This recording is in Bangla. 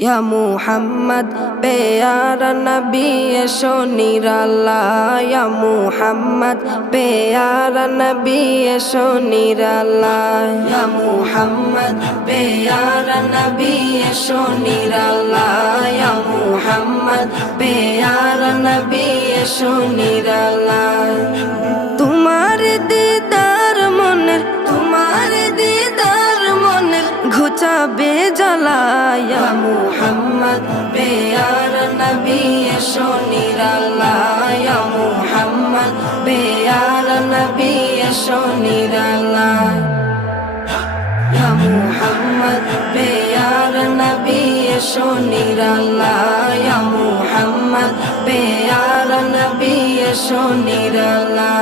या मुहम्मद प्यारा नबी एशो निराला या मुहम्मद प्यारा नबी एशो निराला या मुहम्मद प्यारा नबी एशो निराला या मुहम्मद प्यारा नबी एशो निराला तुम्हारे दीदार मনের ঘুচাবে জ্বালা ইয়া মুহাম্মদ প্যারা নবী এসো নিরালা ইয়া মুহাম্মদ প্যারা নবী এসো নিরালা ইয়া মুহাম্মদ প্যারা নবী এসো নিরালা ইয়া মুহাম্মদ প্যারা নবী এসো নিরালা